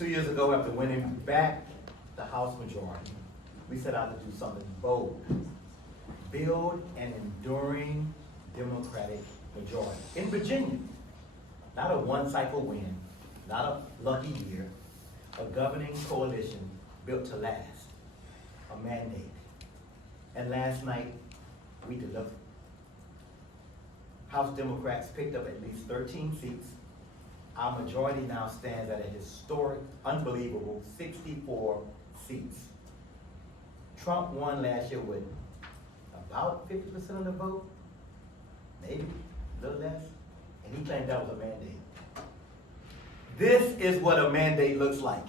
2 years ago, after winning back the House majority, we set out to do something bold. Build an enduring Democratic majority in Virginia. Not a one-cycle win, not a lucky year, a governing coalition built to last, a mandate. And last night, we delivered. House Democrats picked up at least 13 seats. Our majority now stands at a historic, unbelievable 64 seats. Trump won last year with about 50% of the vote, maybe a little less, and he claimed that was a mandate. This is what a mandate looks like.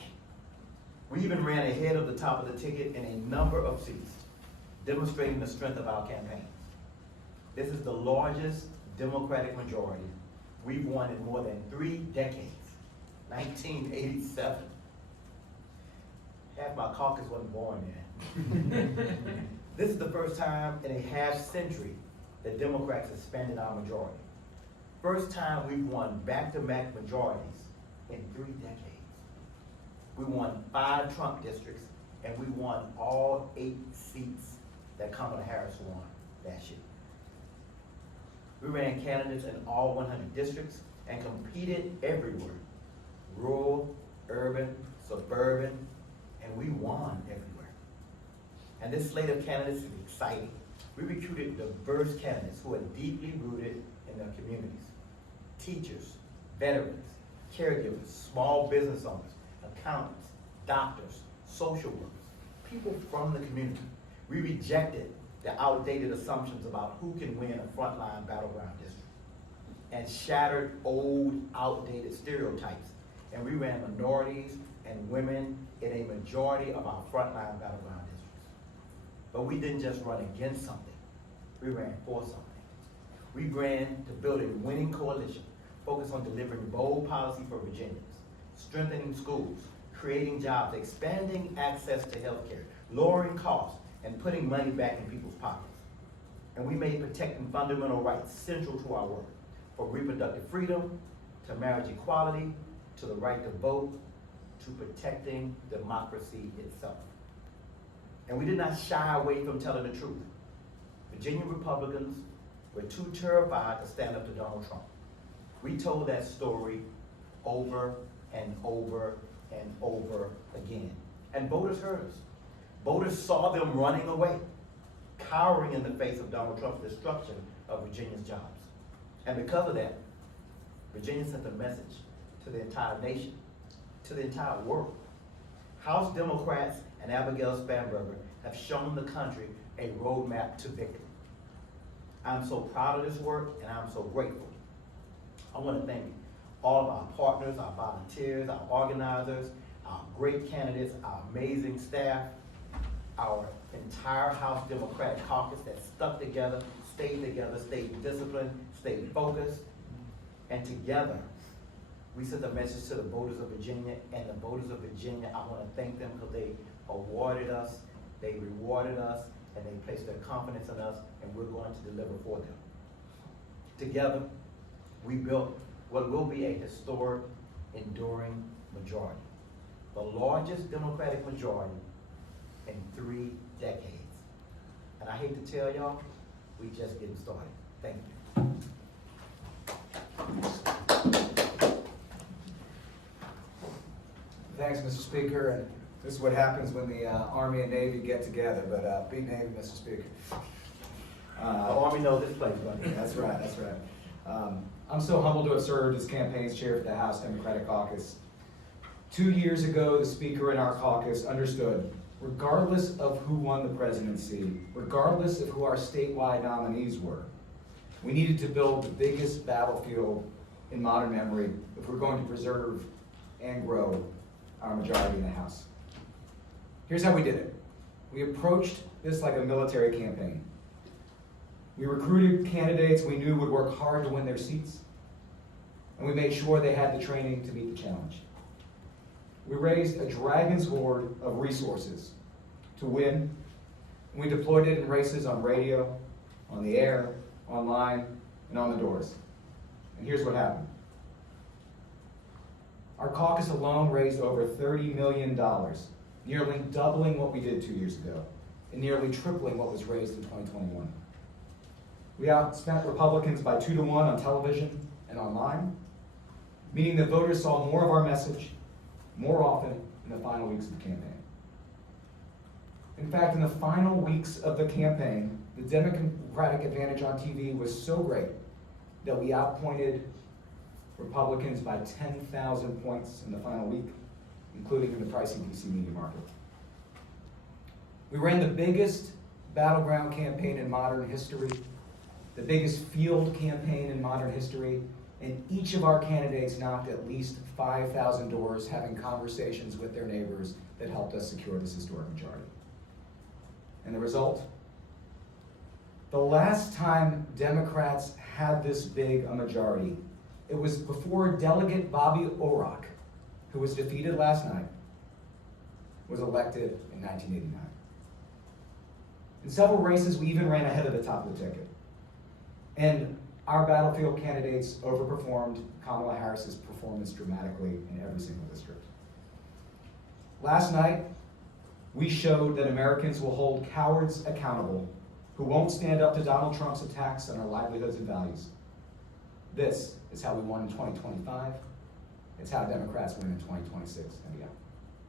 We even ran ahead of the top of the ticket in a number of seats, demonstrating the strength of our campaigns. This is the largest Democratic majority we've won in more than 3 decades, 1987. Half my caucus wasn't born then. This is the first time in a half-century that Democrats expanded our majority. First time we've won back-to-back majorities in 3 decades. We won 5 Trump districts, and we won all 8 seats that Kamala Harris won last year. We ran candidates in all 100 districts and competed everywhere, rural, urban, suburban, and we won everywhere. And this slate of candidates is exciting. We recruited diverse candidates who are deeply rooted in their communities. Teachers, veterans, caregivers, small business owners, accountants, doctors, social workers, people from the community. We rejected the outdated assumptions about who can win a frontline battleground district and shattered old, outdated stereotypes. And we ran minorities and women in a majority of our frontline battleground districts. But we didn't just run against something, we ran for something. We ran to build a winning coalition focused on delivering bold policy for Virginians, strengthening schools, creating jobs, expanding access to health care, lowering costs, and putting money back in people's pockets. And we made protecting fundamental rights central to our work, from reproductive freedom to marriage equality to the right to vote to protecting democracy itself. And we did not shy away from telling the truth. Virginia Republicans were too terrified to stand up to Donald Trump. We told that story over and over and over again. And voters heard us. Voters saw them running away, cowering in the face of Donald Trump's destruction of Virginia's jobs. And because of that, Virginia sent a message to the entire nation, to the entire world. House Democrats and Abigail Spanberger have shown the country a roadmap to victory. I'm so proud of this work, and I'm so grateful. I want to thank all of our partners, our volunteers, our organizers, our great candidates, our amazing staff, our entire House Democratic caucus that stuck together, stayed disciplined, stayed focused, and together we sent a message to the voters of Virginia, and the voters of Virginia, I want to thank them because they awarded us, they rewarded us, and they placed their confidence in us, and we're going to deliver for them. Together, we built what will be a historic, enduring majority, the largest Democratic majority in 3 decades. And I hate to tell y'all, we just getting started. Thank you. Thanks, Mr. Speaker. And this is what happens when the Army and Navy get together, but be Navy, Mr. Speaker. The Army knows this place, buddy. That's right, that's right. I'm so humbled to have served as campaigns chair for the House Democratic Caucus. 2 years ago, the Speaker and our caucus understood, regardless of who won the presidency, regardless of who our statewide nominees were, we needed to build the biggest battlefield in modern memory if we're going to preserve and grow our majority in the House. Here's how we did it. We approached this like a military campaign. We recruited candidates we knew would work hard to win their seats, and we made sure they had the training to meet the challenge. We raised a dragon's hoard of resources to win, and we deployed it in races on radio, on the air, online, and on the doors. And here's what happened. Our caucus alone raised over $30 million, nearly doubling what we did 2 years ago, and nearly tripling what was raised in 2021. We outspent Republicans by 2 to 1 on television and online, meaning that voters saw more of our message more often in the final weeks of the campaign. In fact, in the final weeks of the campaign, the Democratic advantage on TV was so great that we outpointed Republicans by 10,000 points in the final week, including in the pricey DC media market. We ran the biggest battleground campaign in modern history, the biggest field campaign in modern history, and each of our candidates knocked at least 5,000 doors, having conversations with their neighbors that helped us secure this historic majority. And the result? The last time Democrats had this big a majority, it was before Delegate Bobby Orrock, who was defeated last night, was elected in 1989. In several races, we even ran ahead of the top of the ticket. And our battlefield candidates overperformed Kamala Harris's performance dramatically in every single district. Last night, we showed that Americans will hold cowards accountable who won't stand up to Donald Trump's attacks on our livelihoods and values. This is how we won in 2025. It's how Democrats win in 2026 and beyond.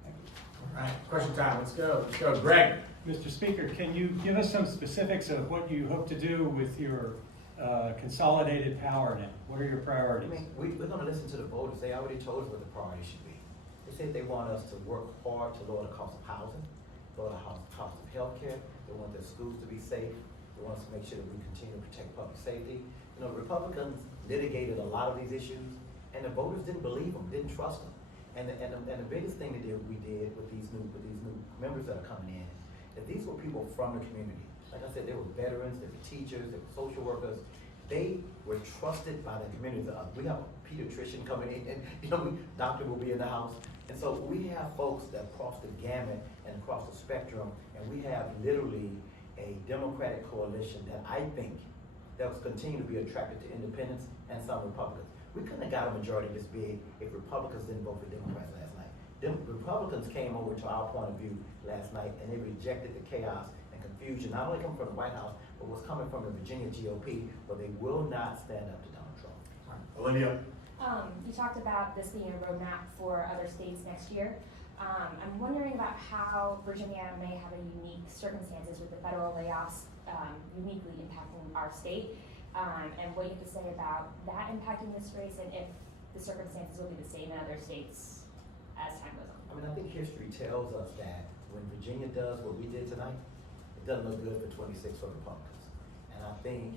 Thank you. All right, question time. Let's go. Let's go. Greg. Mr. Speaker, can you give us some specifics of what you hope to do with your consolidated power now? What are your I priorities? mean, we're gonna listen to the voters. They already told us what the priority should be. They said they want us to work hard to lower the cost of housing, lower the cost of healthcare. They want their schools to be safe. They want us to make sure that we continue to protect public safety. You know, Republicans litigated a lot of these issues, and the voters didn't believe them, didn't trust them. And the biggest thing that we did with these new members that are coming in, that these were people from the community. Like I said, they were veterans, they were teachers, they were social workers. They were trusted by the community. We have a pediatrician coming in, and doctor will be in the house. And so we have folks that cross the gamut and across the spectrum, and we have literally a Democratic coalition that I think that will continue to be attracted to independents and some Republicans. We couldn't have got a majority this big if Republicans didn't vote for Democrats last night. Republicans came over to our point of view last night, and they rejected the chaos and confusion, not only coming from the White House, but what's coming from the Virginia GOP, where they will not stand up to Donald Trump. Olivia. You talked about this being a roadmap for other states next year. I'm wondering about how Virginia may have a unique circumstances with the federal layoffs uniquely impacting our state, and what you have to say about that impacting this race, and if the circumstances will be the same in other states as time goes on. I mean, I think history tells us that when Virginia does what we did tonight, it doesn't look good for 26 for Republicans. And I think,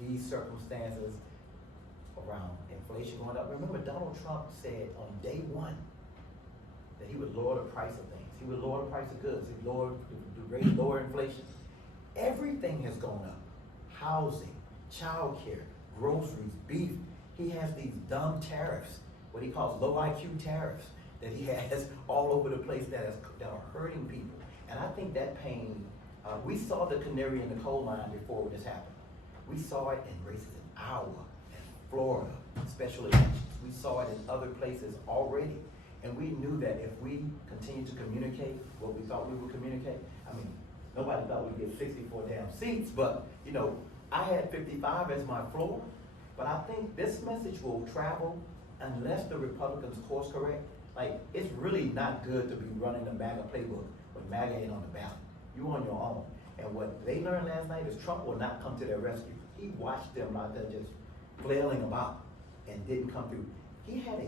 these circumstances around inflation going up. Remember, Donald Trump said on day one that he would lower the price of things. He would lower the price of goods. He'd lower inflation. Everything has gone up. Housing, childcare, groceries, beef. He has these dumb tariffs, what he calls low IQ tariffs, that he has all over the place that are hurting people. And I think that pain, we saw the canary in the coal mine before this happened. We saw it in races in Iowa and Florida, special elections. We saw it in other places already. And we knew that if we continued to communicate what we thought we would communicate, I mean, nobody thought we'd get 64 damn seats, but I had 55 as my floor. But I think this message will travel unless the Republicans course correct. Like, it's really not good to be running the MAGA playbook with MAGA ain't on the ballot. You on your own. And what they learned last night is Trump will not come to their rescue. He watched them out there just flailing about and didn't come through. He had a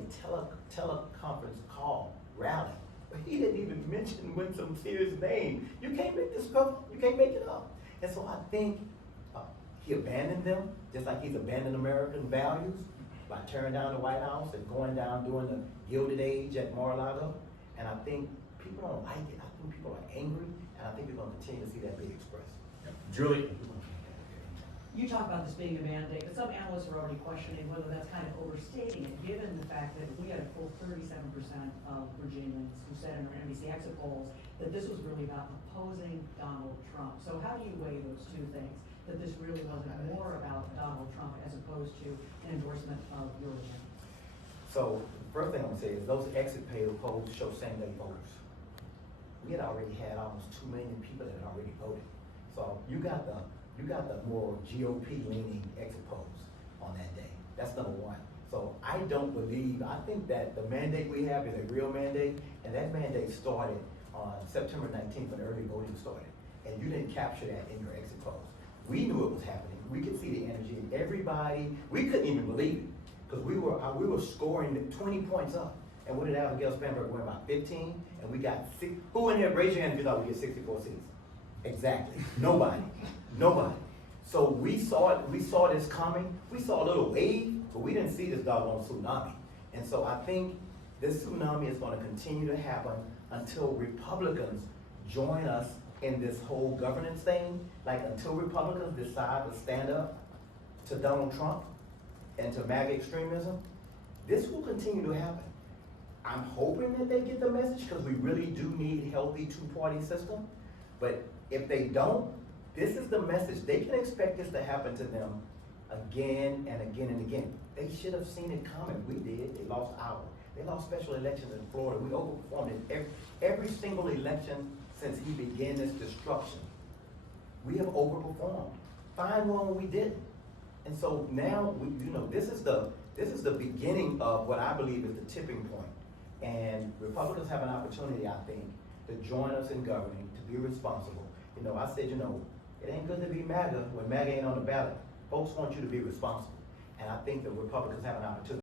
teleconference call rally, but he didn't even mention Winsome Sears' name. You can't make this up. You can't make it up. And so I think he abandoned them, just like he's abandoned American values by tearing down the White House and going down during the Gilded Age at Mar-a-Lago. And I think people don't like it. I think people are angry, and I think we're going to continue to see that being expressed. Julie. You talk about this being a mandate, but some analysts are already questioning whether that's kind of overstating it, given the fact that we had a full 37% of Virginians who said in our NBC exit polls that this was really about opposing Donald Trump. So how do you weigh those two things? That this really wasn't more about Donald Trump as opposed to an endorsement of your agenda? So first thing I'm gonna say is those exit polls show same-day voters. We had already had almost 2 million people that had already voted. So you got the more GOP leaning exit polls on that day. That's number one. So I think that the mandate we have is a real mandate, and that mandate started on September 19th when early voting started. And you didn't capture that in your exit polls. We knew it was happening. We could see the energy in everybody. We couldn't even believe it, because we were scoring 20 points up. And what did Abigail Spanberg win, about 15? And we got six. Who in here, raise your hand if you thought we get 64 seats? Exactly. Nobody. Nobody. So we saw this coming. We saw a little wave, but we didn't see this doggone tsunami. And so I think this tsunami is going to continue to happen until Republicans join us in this whole governance thing. Like, until Republicans decide to stand up to Donald Trump and to MAGA extremism, this will continue to happen. I'm hoping that they get the message, because we really do need a healthy two-party system. But if they don't, this is the message. They can expect this to happen to them again and again and again. They should have seen it coming. We did. They lost ours. They lost special elections in Florida. We overperformed in every single election since he began this destruction. We have overperformed. Find one when we didn't. And so now, this is the beginning of what I believe is the tipping point. And Republicans have an opportunity, I think, to join us in governing, to be responsible. I said, it ain't good to be MAGA when MAGA ain't on the ballot. Folks want you to be responsible. And I think the Republicans have an opportunity.